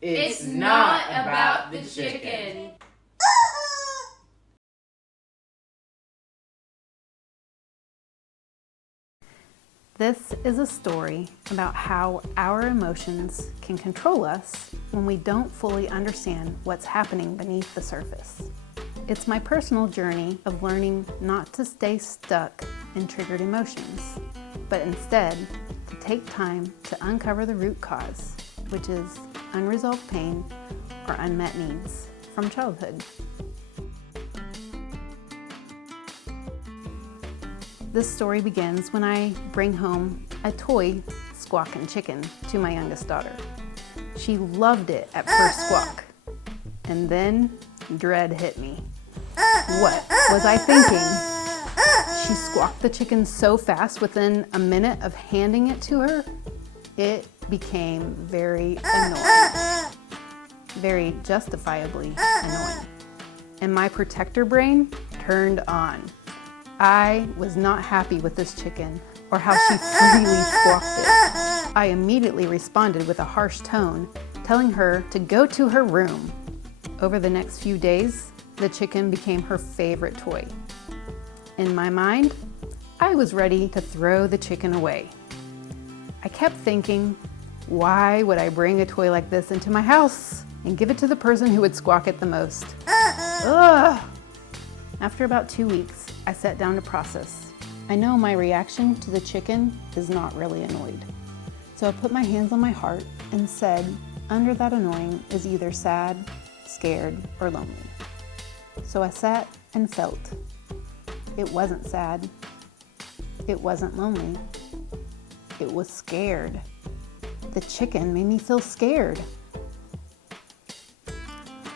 It's not about the chicken. This is a story about how our emotions can control us when we don't fully understand what's happening beneath the surface. It's my personal journey of learning not to stay stuck in triggered emotions, but instead to take time to uncover the root cause, which is unresolved pain or unmet needs from childhood. This story begins when I bring home a toy squawking chicken to my youngest daughter. She loved it at first squawk, and then dread hit me. What was I thinking? She squawked the chicken so fast within a minute of handing it to her, it became very annoying. Very justifiably annoying. And my protector brain turned on. I was not happy with this chicken or how she freely squawked it. I immediately responded with a harsh tone, telling her to go to her room. Over the next few days, the chicken became her favorite toy. In my mind, I was ready to throw the chicken away. I kept thinking, why would I bring a toy like this into my house and give it to the person who would squawk it the most? Ugh! After about 2 weeks, I sat down to process. I know my reaction to the chicken is not really annoyed. So I put my hands on my heart and said, under that annoying is either sad, scared, or lonely. So I sat and felt. It wasn't sad. It wasn't lonely. It was scared. The chicken made me feel scared.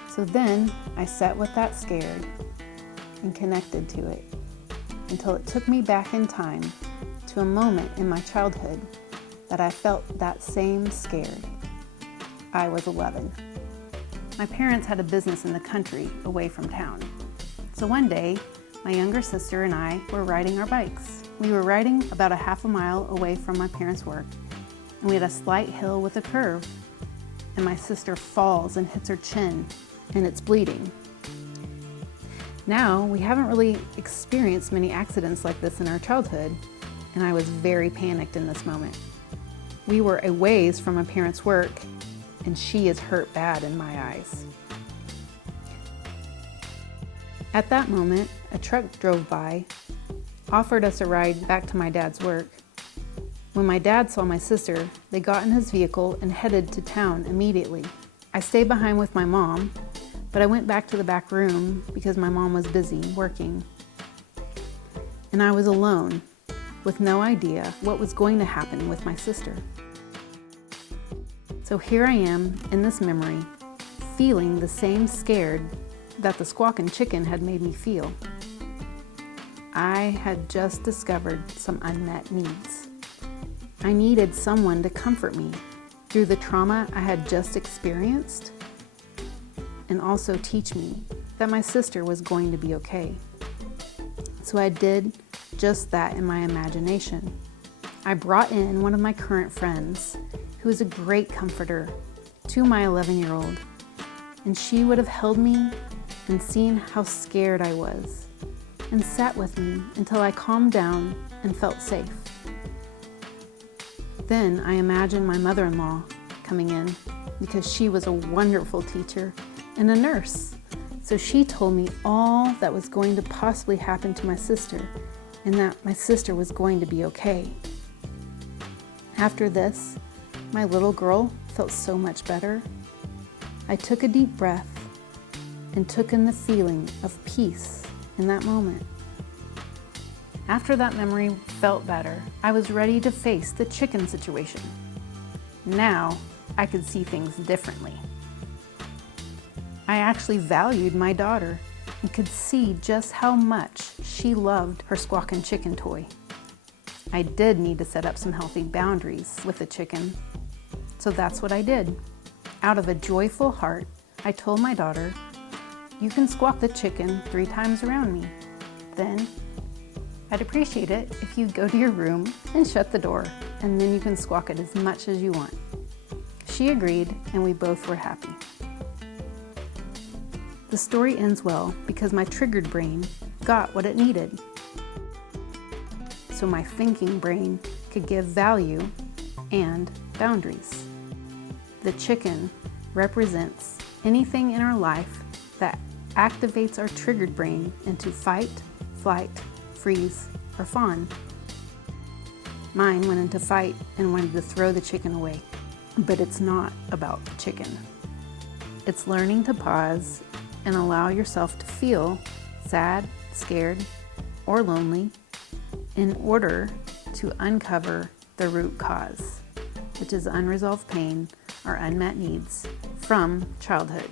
So then I sat with that scared and connected to it until it took me back in time to a moment in my childhood that I felt that same scared. I was 11. My parents had a business in the country away from town. So one day, my younger sister and I were riding our bikes. We were riding about a half a mile away from my parents' work, and we had a slight hill with a curve, and my sister falls and hits her chin, and it's bleeding. Now, we haven't really experienced many accidents like this in our childhood, and I was very panicked in this moment. We were a ways from my parents' work, and she is hurt bad in my eyes. At that moment, a truck drove by, offered us a ride back to my dad's work. When my dad saw my sister, they got in his vehicle and headed to town immediately. I stayed behind with my mom, but I went back to the back room because my mom was busy working. And I was alone, with no idea what was going to happen with my sister. So here I am in this memory, feeling the same scared that the squawking chicken had made me feel. I had just discovered some unmet needs. I needed someone to comfort me through the trauma I had just experienced, and also teach me that my sister was going to be okay. So I did just that in my imagination. I brought in one of my current friends, who is a great comforter, to my 11-year-old, and she would have held me and seen how scared I was, and sat with me until I calmed down and felt safe. Then I imagined my mother-in-law coming in because she was a wonderful teacher and a nurse. So she told me all that was going to possibly happen to my sister and that my sister was going to be okay. After this, my little girl felt so much better. I took a deep breath and took in the feeling of peace in that moment. After that memory felt better, I was ready to face the chicken situation. Now I could see things differently. I actually valued my daughter and could see just how much she loved her squawking chicken toy. I did need to set up some healthy boundaries with the chicken, so that's what I did. Out of a joyful heart, I told my daughter, "You can squawk the chicken 3 times around me. Then I'd appreciate it if you go to your room and shut the door, and then you can squawk it as much as you want." She agreed, and we both were happy. The story ends well because my triggered brain got what it needed. So my thinking brain could give value and boundaries. The chicken represents anything in our life that activates our triggered brain into fight, flight, freeze, or fawn. Mine went into fight and wanted to throw the chicken away. But it's not about the chicken. It's learning to pause and allow yourself to feel sad, scared, or lonely in order to uncover the root cause, which is unresolved pain or unmet needs from childhood.